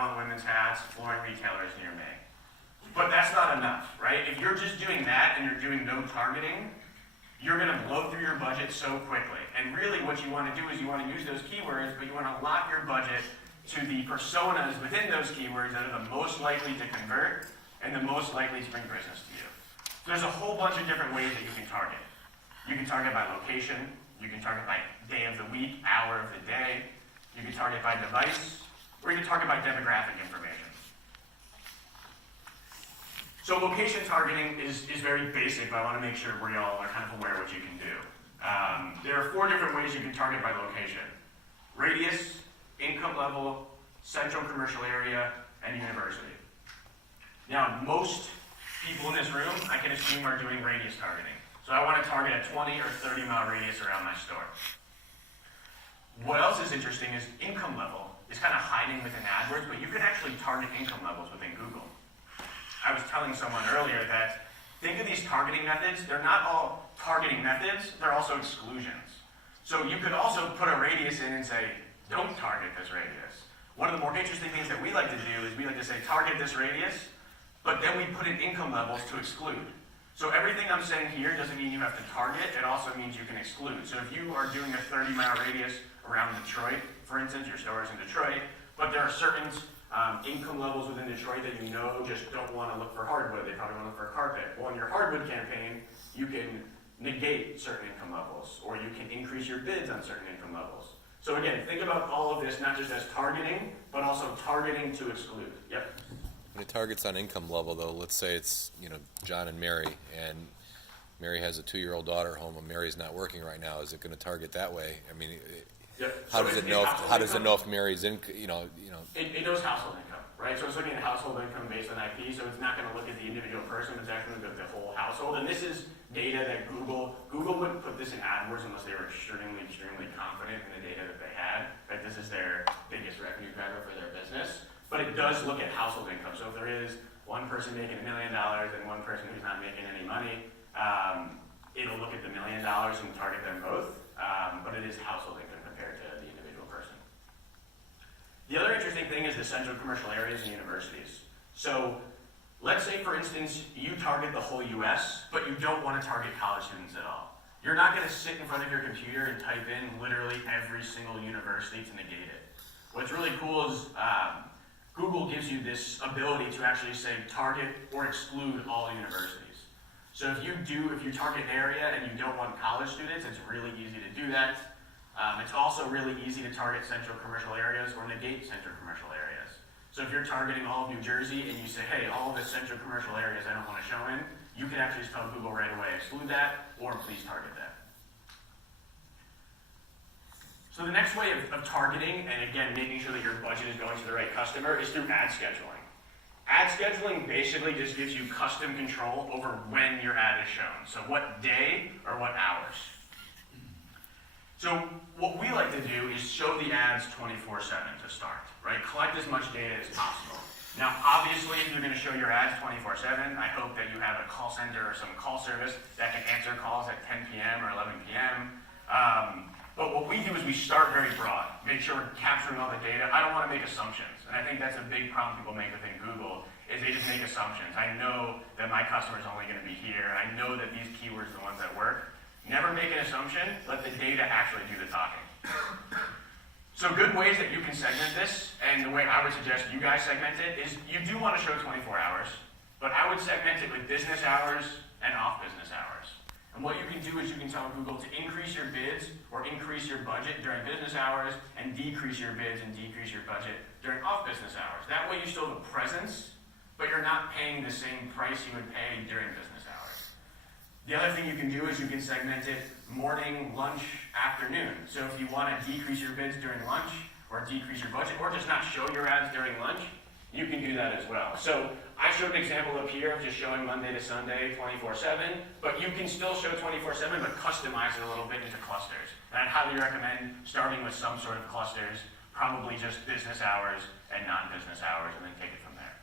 want women's hats, flooring retailers near me. But that's not enough, right? If you're just doing that and you're doing no targeting, you're going to blow through your budget so quickly. And really what you want to do is you want to use those keywords, but you want to lock your budget to the personas within those keywords that are the most likely to convert and the most likely to bring business to you. So there's a whole bunch of different ways that you can target. You can target by location, you can target by day of the week, hour of the day, you can target by device, or you can target by demographic information. So location targeting is very basic, but I want to make sure we all are kind of aware what you can do. There are 4 different ways you can target by location: radius, income level, central commercial area, and university. Now, most people in this room, I can assume, are doing radius targeting. So I want to target a 20 or 30 mile radius around my store. What else is interesting is income level is kind of hiding within AdWords, but you can actually target income levels within Google. I was telling someone earlier that think of these targeting methods, they're not all targeting methods, they're also exclusions. So you could also put a radius in and say, don't target this radius. One of the more interesting things that we like to do is we like to say, target this radius, but then we put in income levels to exclude. So everything I'm saying here doesn't mean you have to target, it also means you can exclude. So if you are doing a 30-mile radius around Detroit, for instance, your store is in Detroit, but there are certain income levels within Detroit that you know just don't want to look for hardwood, they probably want to look for carpet. Well, in your hardwood campaign, you can negate certain income levels, or you can increase your bids on certain income levels. So again, think about all of this not just as targeting, but also targeting to exclude. Yep. When it targets on income level, though, let's say it's John and Mary, and Mary has a 2-year-old daughter home, and Mary's not working right now. Is it going to target that way? I mean, Yep. how does it know? How does it know if Mary's in? It knows household income, right? So it's looking at household income based on IP. So it's not going to look at the individual person. It's actually going to look at the whole household. And this is data that Google wouldn't put this in AdWords unless they were extremely confident in the data that they had. Right? This is their biggest revenue driver for their business. But it does look at household income. So if there is one person making $1 million and one person who's not making any money, it'll look at the $1 million and target them both. But it is household income compared to the individual person. The other interesting thing is the central commercial areas and universities. So let's say, for instance, you target the whole US, but you don't want to target college students at all. You're not going to sit in front of your computer and type in literally every single university to negate it. What's really cool is Google gives you this ability to actually say target or exclude all universities. So if you target an area and you don't want college students, it's really easy to do that. It's also really easy to target central commercial areas or negate central commercial areas. So if you're targeting all of New Jersey and you say, hey, all of the central commercial areas I don't want to show in, you can actually just tell Google right away, exclude that, or please target that. So the next way of targeting, and again, making sure that your budget is going to the right customer, is through ad scheduling. Ad scheduling basically just gives you custom control over when your ad is shown. So what day or what hours. So what we like to do is show the ads 24/7 to start, right? Collect as much data as possible. Now, obviously, if you're going to show your ads 24/7, I hope that you have a call center or some call service that can answer calls at 10 p.m. or 11 p.m. But what we do is we start very broad, make sure we're capturing all the data. I don't want to make assumptions, and I think that's a big problem people make within Google, is they just make assumptions. I know that my customer is only going to be here. I know that these keywords are the ones that work. Never make an assumption, let the data actually do the talking. So good ways that you can segment this, and the way I would suggest you guys segment it, is you do want to show 24 hours, but I would segment it with business hours and off business hours. And what you can do is you can tell Google to increase your bids or increase your budget during business hours and decrease your bids and decrease your budget during off business hours. That way you still have a presence, but you're not paying the same price you would pay during business hours. The other thing you can do is you can segment it morning, lunch, afternoon. So if you want to decrease your bids during lunch or decrease your budget or just not show your ads during lunch, you can do that as well. So I showed an example up here of just showing Monday to Sunday 24/7, but you can still show 24/7 but customize it a little bit into clusters. And I'd highly recommend starting with some sort of clusters, probably just business hours and non-business hours, and then take it from there.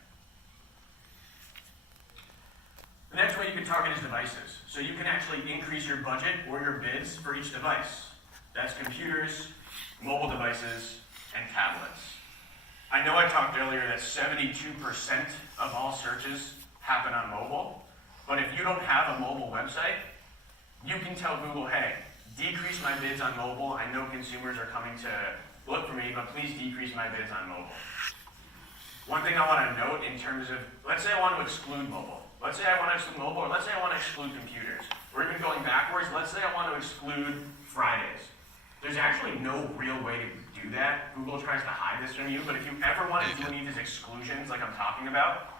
The next way you can target is devices. So you can actually increase your budget or your bids for each device. That's computers, mobile devices, and tablets. I know I talked earlier that 72% of all searches happen on mobile, but if you don't have a mobile website, you can tell Google, hey, decrease my bids on mobile. I know consumers are coming to look for me, but please decrease my bids on mobile. One thing I want to note in terms of, let's say I want to exclude mobile. Let's say I want to exclude mobile, or let's say I want to exclude computers. Or even going backwards, let's say I want to exclude Fridays. There's actually no real way to do that. Google tries to hide this from you, but if you ever want to do any of these exclusions like I'm talking about,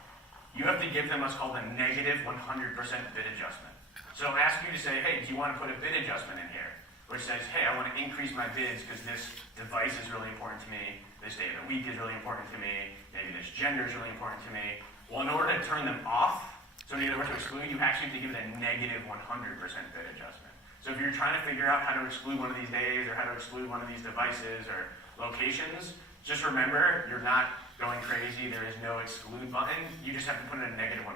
you have to give them what's called a negative 100% bid adjustment. So I'll ask you to say, hey, do you want to put a bid adjustment in here? Which says, hey, I want to increase my bids because this device is really important to me, this day of the week is really important to me, maybe this gender is really important to me. Well, in order to turn them off, so in other words, to exclude, you actually have to give it a negative 100% bid adjustment. So if you're trying to figure out how to exclude one of these days or how to exclude one of these devices or locations, just remember, you're not going crazy. There is no exclude button. You just have to put in a negative 100%.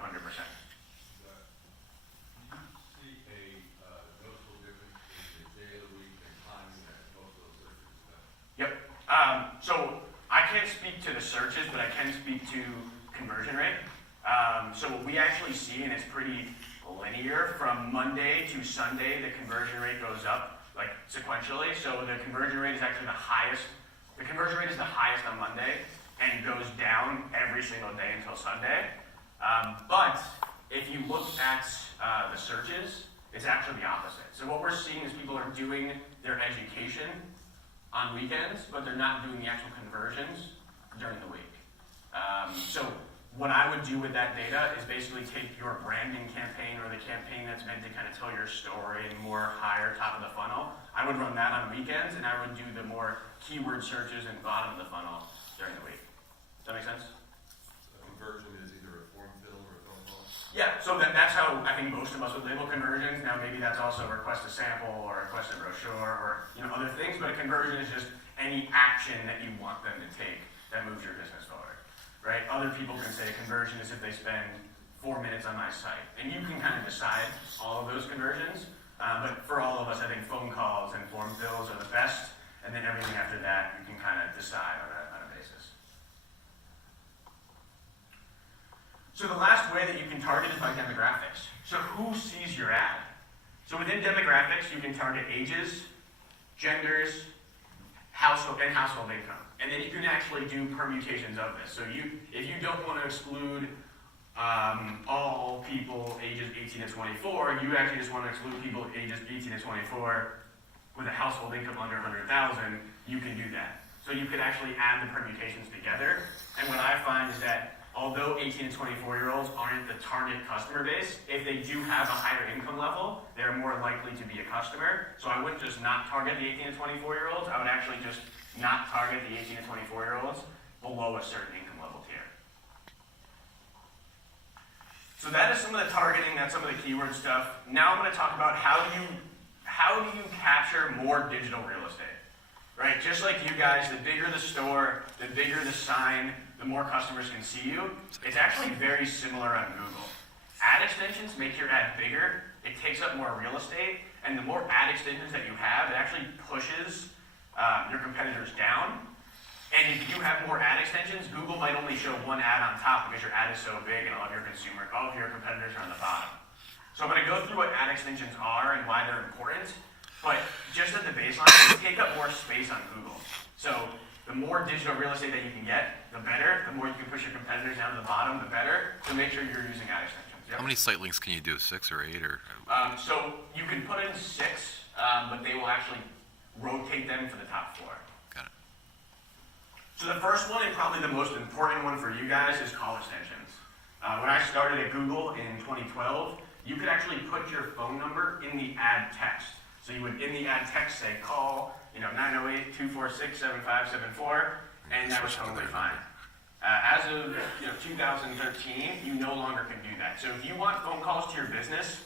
Yep. So I can't speak to the searches, but I can speak to conversion rate. So what we actually see, and it's pretty linear, from Monday to Sunday, the conversion rate goes up, like sequentially. So the conversion rate is actually the highest. The conversion rate is the highest on Monday and goes down every single day until Sunday. But if you look at the searches, it's actually the opposite. So what we're seeing is people are doing their education on weekends, but they're not doing the actual conversions during the week. So what I would do with that data is basically take your branding campaign or the campaign that's meant to kind of tell your story and more higher top of the funnel. I would run that on weekends, and I would do the more keyword searches and bottom of the funnel during the week. Does that make sense? So conversion is either a form fill or a phone call? Yeah, so that's how I think most of us would label conversions. Now maybe that's also a request a sample or a request a brochure or other things, but a conversion is just any action that you want them to take that moves your business forward, right? Other people can say conversion is if they spend 4 minutes on my site, and you can kind of decide all of those conversions, but for all of us, I think phone calls and form fills are the best, and then everything after that you can kind of decide on a basis. So the last way that you can target is by demographics. So who sees your ad? So within demographics, you can target ages, genders, household income. And then you can actually do permutations of this. So if you don't want to exclude all people ages 18 to 24, you actually just want to exclude people ages 18 to 24 with a household income under 100,000, you can do that. So you could actually add the permutations together. And what I find is that although 18 to 24-year-olds aren't the target customer base, if they do have a higher income level, they're more likely to be a customer. So I wouldn't just not target the 18 to 24-year-olds. I would actually just not target the 18 to 24-year-olds below a certain income level tier. So that is some of the targeting, that's some of the keyword stuff. Now I'm going to talk about how do you capture more digital real estate, right? Just like you guys, the bigger the store, the bigger the sign, the more customers can see you. It's actually very similar on Google. Ad extensions make your ad bigger, it takes up more real estate, and the more ad extensions that you have, it actually pushes your competitors down. And if you have more ad extensions, Google might only show one ad on top because your ad is so big and all of your competitors are on the bottom. So I'm going to go through what ad extensions are and why they're important, but just at the baseline, they take up more space on Google. So the more digital real estate that you can get, the better. The more you can push your competitors down to the bottom, the better. So make sure you're using ad extensions. Yep. How many site links can you do? 6 or 8 or? So you can put in 6, but they will actually rotate them for the top 4. Got it. So the first one, and probably the most important one for you guys, is call extensions. When I started at Google in 2012, you could actually put your phone number in the ad text. So you would, in the ad text, say call, 908-246-7574, and that was totally fine. As of 2013, you no longer can do that. So if you want phone calls to your business,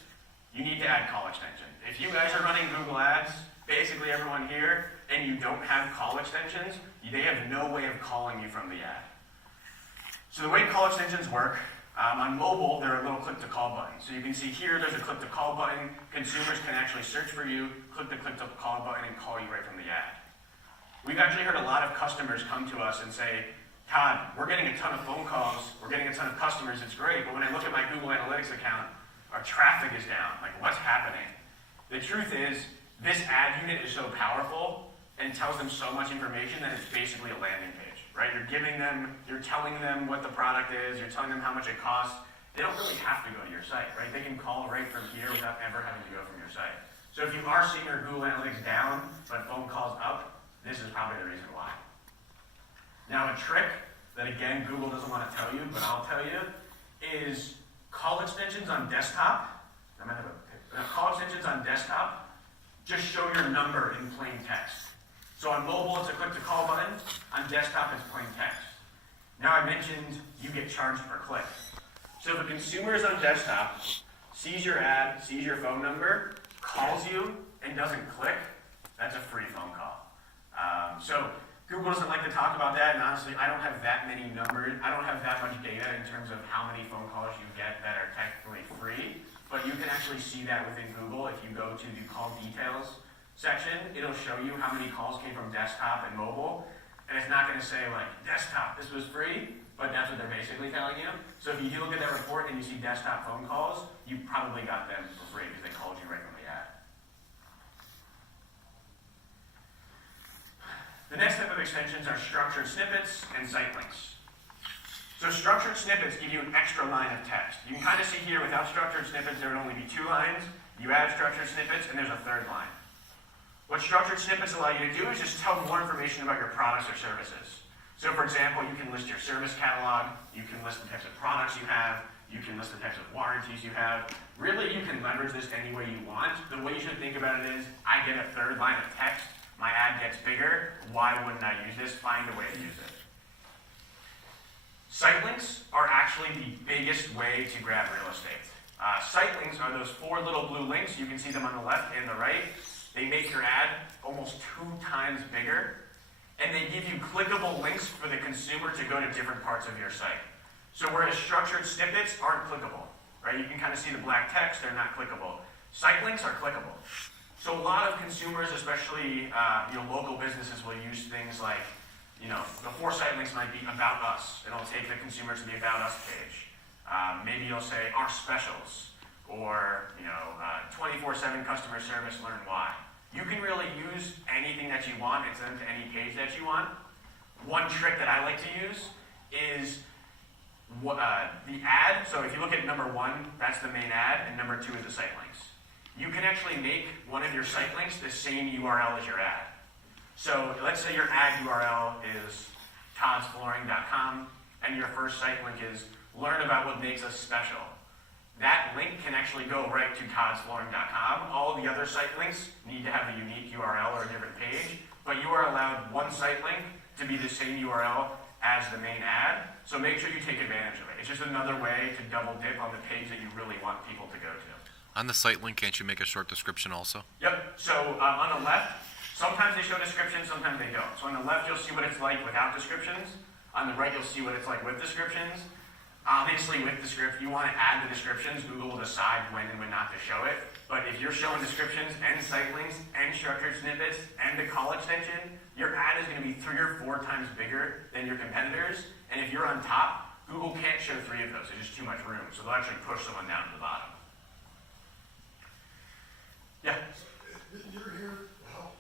you need to add call extension. If you guys are running Google Ads, basically everyone here, and you don't have call extensions, they have no way of calling you from the ad. So the way call extensions work, on mobile, they're a little click-to-call button. So you can see here, there's a click-to-call button. Consumers can actually search for you, click the click-to-call button, and call you right from the ad. We've actually heard a lot of customers come to us and say, Todd, we're getting a ton of phone calls, we're getting a ton of customers, it's great, but when I look at my Google Analytics account, our traffic is down. Like, what's happening? The truth is, this ad unit is so powerful and tells them so much information that it's basically a landing page, right? You're telling them what the product is, you're telling them how much it costs. They don't really have to go to your site, right? They can call right from here without ever having to go from your site. So if you are seeing your Google Analytics down, but phone calls up, this is probably the reason why. Now, a trick that, again, Google doesn't want to tell you, but I'll tell you, is call extensions on desktop. Call extensions on desktop just show your number in plain text. So on mobile, it's a click to call button. On desktop, it's plain text. Now, I mentioned you get charged per click. So if a consumer is on desktop, sees your ad, sees your phone number, calls you, and doesn't click, that's a free phone call. So Google doesn't like to talk about that, and honestly, I don't have that many numbers. I don't have that much data in terms of how many phone calls you get that are technically free, but you can actually see that within Google. If you go to the call details section, it'll show you how many calls came from desktop and mobile, and it's not going to say, like, desktop, this was free, but that's what they're basically telling you. So if you do look at that report and you see desktop phone calls, you probably got them for free because they called you right from the ad. The next type of extensions are structured snippets and site links. So structured snippets give you an extra line of text. You can kind of see here without structured snippets, there would only be 2 lines. You add structured snippets, and there's a 3rd line. What structured snippets allow you to do is just tell more information about your products or services. So for example, you can list your service catalog, you can list the types of products you have, you can list the types of warranties you have. Really, you can leverage this any way you want. The way you should think about it is, I get a 3rd line of text, my ad gets bigger, why wouldn't I use this? Find a way to use it. Site links are actually the biggest way to grab real estate. Site links are those 4 little blue links. You can see them on the left and the right. They make your ad almost 2 times bigger, and they give you clickable links for the consumer to go to different parts of your site. So whereas structured snippets aren't clickable, right? You can kind of see the black text, they're not clickable. Site links are clickable. So a lot of consumers, especially local businesses, will use things like, the 4 site links might be about us. It'll take the consumer to the about us page. Maybe you'll say our specials, or 24/7 customer service, learn why. You can really use anything that you want and send them to any page that you want. One trick that I like to use is the ad. So if you look at number 1, that's the main ad, and number 2 is the site links. You can actually make one of your site links the same URL as your ad. So let's say your ad URL is toddsflooring.com, and your first site link is learn about what makes us special. That link can actually go right to toddsflooring.com. All of the other site links need to have a unique URL or a different page, but you are allowed one site link to be the same URL as the main ad, so make sure you take advantage of it. It's just another way to double dip on the page that you really want people to go to. On the site link, can't you make a short description also? Yep, so on the left, sometimes they show descriptions, sometimes they don't. So on the left, you'll see what it's like without descriptions. On the right, you'll see what it's like with descriptions. Obviously, with the script, you want to add the descriptions. Google will decide when and when not to show it. But if you're showing descriptions and site links and structured snippets and the call extension, your ad is going to be 3 or 4 times bigger than your competitors. And if you're on top, Google can't show 3 of those. There's just too much room. So they'll actually push someone down to the bottom. Yeah? You're here to help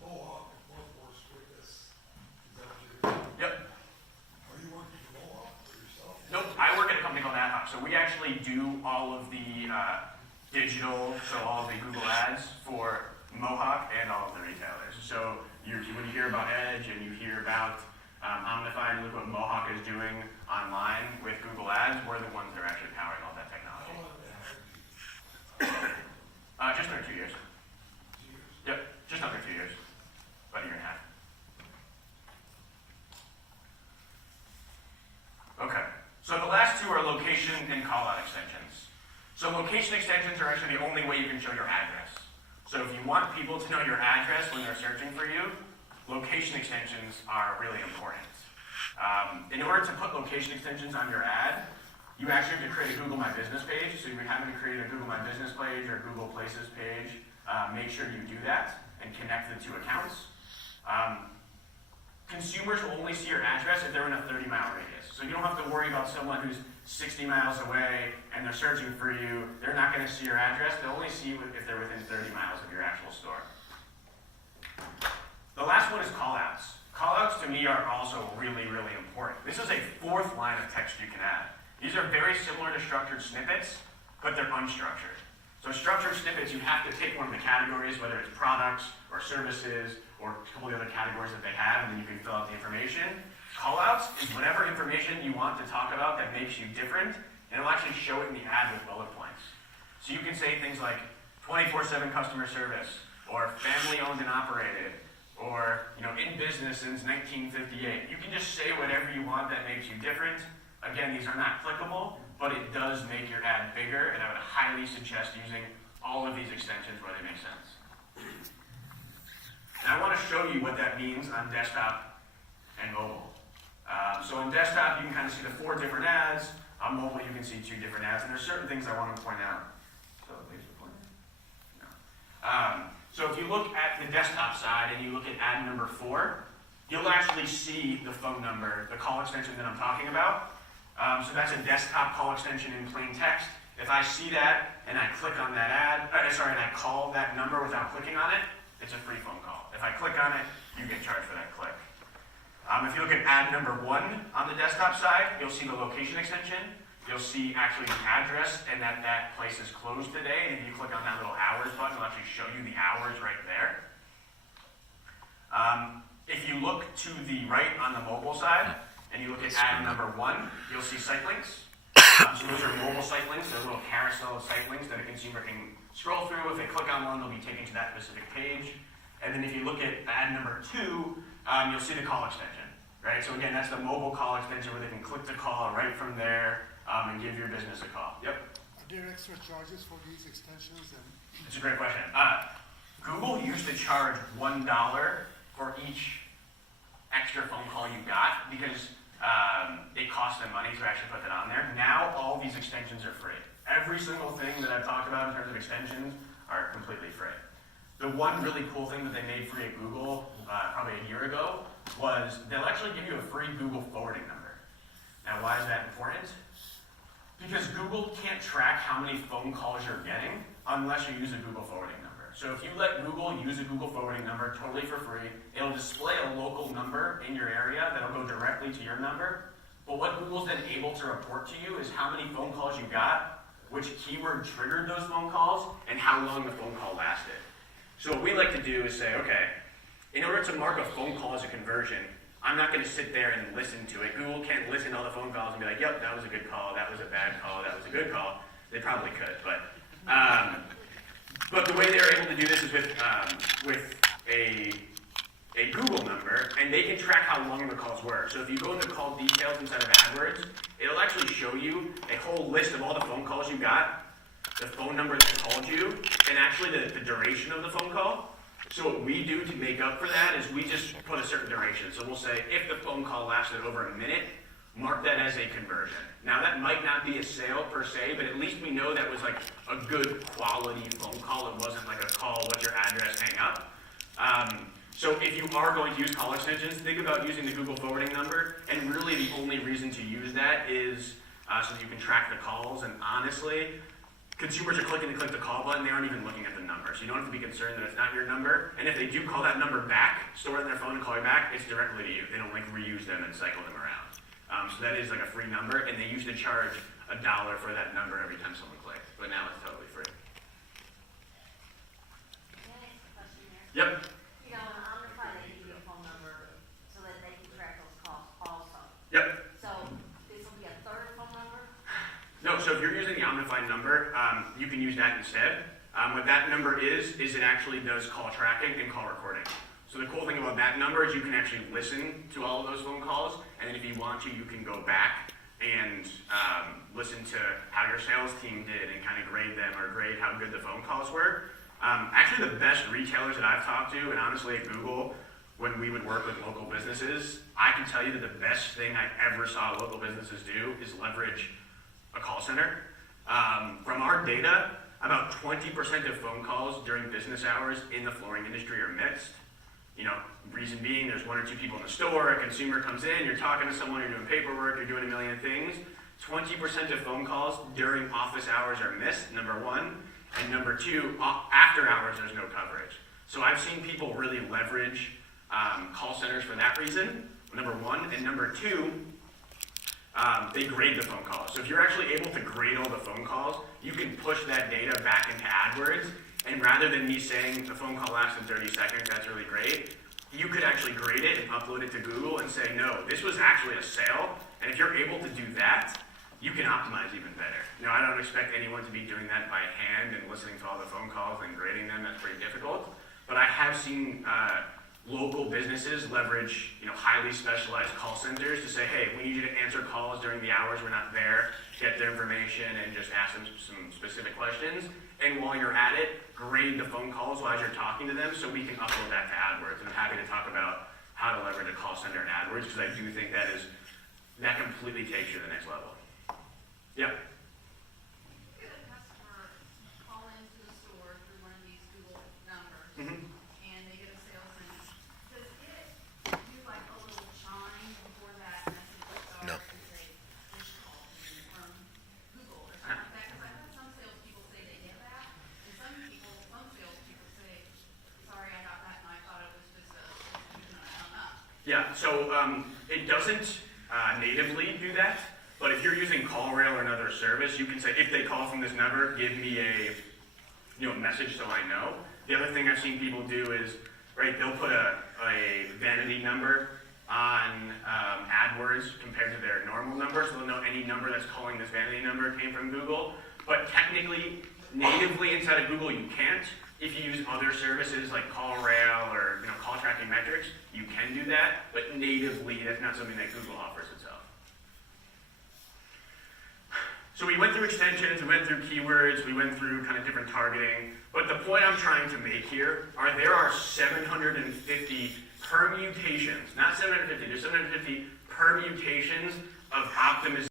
Mohawk and workforce with this. Is that what you're doing? Yep. Are you working for Mohawk or yourself? Nope, I work at a company called Adhawk. So we actually do all of the digital, so all of the Google ads for Mohawk and all of the retailers. So when you hear about Edge and you hear about Omnify and look what Mohawk is doing online with Google ads, we're the ones that are actually powering all that technology. Just under 2 years. 2 years? Yep, just under 2 years. About a year and a half. Okay, so the last 2 are location and call-out extensions. So location extensions are actually the only way you can show your address. So if you want people to know your address when they're searching for you, location extensions are really important. In order to put location extensions on your ad, you actually have to create a Google My Business page. So if you're having to create a Google My Business page or Google Places page, make sure you do that and connect the 2 accounts. consumers will only see your address if they're in a 30-mile radius. So you don't have to worry about someone who's 60 miles away and they're searching for you. They're not going to see your address. They'll only see you if they're within 30 miles of your actual store. The last one is callouts. Callouts to me are also really, really important. This is a fourth line of text you can add. These are very similar to structured snippets, but they're unstructured. So structured snippets, you have to take one of the categories, whether it's products or services or a couple of the other categories that they have, and then you can fill out the information. Callouts is whatever information you want to talk about that makes you different, and it'll actually show it in the ad with bullet points. So you can say things like 24/7 customer service, or family owned and operated, or in business since 1958. You can just say whatever you want that makes you different. Again, these are not clickable, but it does make your ad bigger, and I would highly suggest using all of these extensions where they make sense. And I want to show you what that means on desktop and mobile. So on desktop, you can kind of see the 4 different ads. On mobile, you can see 2 different ads, and there's certain things I want to point out. So laser pointer? No. So if you look at the desktop side and you look at ad number 4, you'll actually see the phone number, the call extension that I'm talking about. So that's a desktop call extension in plain text. If I see that and I click on that ad, and I call that number without clicking on it, it's a free phone call. If I click on it, you get charged for that click. If you look at ad number 1 on the desktop side, you'll see the location extension. You'll see actually the address and that place is closed today. And if you click on that little hours button, it'll actually show you the hours right there. If you look to the right on the mobile side, and you look at ad number 1, you'll see site links. So those are mobile site links. They're little carousel of site links that a consumer can scroll through. If they click on one, they'll be taken to that specific page. And then if you look at ad number 2, you'll see the call extension, right? So again, that's the mobile call extension where they can click the call right from there and give your business a call. Yep. Are there extra charges for these extensions? That's a great question. Google used to charge $1 for each extra phone call you got because it cost them money to actually put that on there. Now all these extensions are free. Every single thing that I've talked about in terms of extensions are completely free. The one really cool thing that they made free at Google probably a year ago was they'll actually give you a free Google forwarding number. Now why is that important? Because Google can't track how many phone calls you're getting unless you use a Google forwarding number. So if you let Google use a Google forwarding number totally for free, it'll display a local number in your area that'll go directly to your number. But what Google's then able to report to you is how many phone calls you got, which keyword triggered those phone calls, and how long the phone call lasted. So what we like to do is say, okay, in order to mark a phone call as a conversion, I'm not going to sit there and listen to it. Google can't listen to all the phone calls and be like, yep, that was a good call, that was a bad call, that was a good call. They probably could, but the way they're able to do this is with a Google number, and they can track how long the calls were. So if you go into call details inside of AdWords, it'll actually show you a whole list of all the phone calls you got, the phone number that called you, and actually the duration of the phone call. So what we do to make up for that is we just put a certain duration. So we'll say if the phone call lasted over a minute, mark that as a conversion. Now that might not be a sale per se, but at least we know that was like a good quality phone call. It wasn't like a call, what's your address, hang up. So if you are going to use call extensions, think about using the Google forwarding number. And really the only reason to use that is so that you can track the calls. And honestly, consumers are clicking to click the call button. They aren't even looking at the number. So you don't have to be concerned that it's not your number. And if they do call that number back, store it in their phone and call you back, it's directly to you. They don't like reuse them and cycle them around. So that is like a free number. And they used to charge $1 for that number every time someone clicked. But now it's totally free. Can I ask a question there? Yep. You know, on the file, they give you a phone number so that they can track those calls also. Yep. So this will be a third phone number? No, so if you're using the Omnify number, you can use that instead. What that number is it actually does call tracking and call recording. So the cool thing about that number is you can actually listen to all of those phone calls, and then if you want to, you can go back and listen to how your sales team did and kind of grade them or grade how good the phone calls were. Actually, the best retailers that I've talked to, and honestly at Google, when we would work with local businesses, I can tell you that the best thing I ever saw local businesses do is leverage a call center. From our data, about 20% of phone calls during business hours in the flooring industry are missed. Reason being, there's one or two people in the store, a consumer comes in, you're talking to someone, you're doing paperwork, you're doing a million things. 20% of phone calls during office hours are missed, number one. And number two, after hours, there's no coverage. So I've seen people really leverage call centers for that reason, number one. And number two, they grade the phone calls. So if you're actually able to grade all the phone calls, you can push that data back into AdWords. And rather than me saying the phone call lasted 30 seconds, that's really great, you could actually grade it and upload it to Google and say, no, this was actually a sale. And if you're able to do that, you can optimize even better. I don't expect anyone to be doing that by hand and listening to all the phone calls and grading them. That's pretty difficult. But I have seen local businesses leverage highly specialized call centers to say, hey, we need you to answer calls during the hours we're not there, get their information, and just ask them some specific questions. And while you're at it, grade the phone calls while you're talking to them so we can upload that to AdWords. And I'm happy to talk about how to leverage a call center in AdWords because I do think that completely takes you to the next level. Yeah. Could a customer call into the store through one of these Google numbers Mm-hmm. and they get a sales message? Does it do like a little chime before that message starts No. and say, this call from Google or something like that? Because I've had some salespeople say they get that, and some salespeople say, sorry, I got that and I thought it was just a subscription and I hung up. Yeah, so it doesn't natively do that, but if you're using CallRail or another service, you can say, if they call from this number, give me a message so I know. The other thing I've seen people do is, they'll put a vanity number on AdWords compared to their normal number, so they'll know any number that's calling this vanity number came from Google. But technically, natively inside of Google, you can't. If you use other services like CallRail or call tracking metrics, you can do that, but natively, that's not something that Google offers itself. So we went through extensions, we went through keywords, we went through kind of different targeting, but the point I'm trying to make here there are 750 permutations, not 750, there's 750 permutations of optimization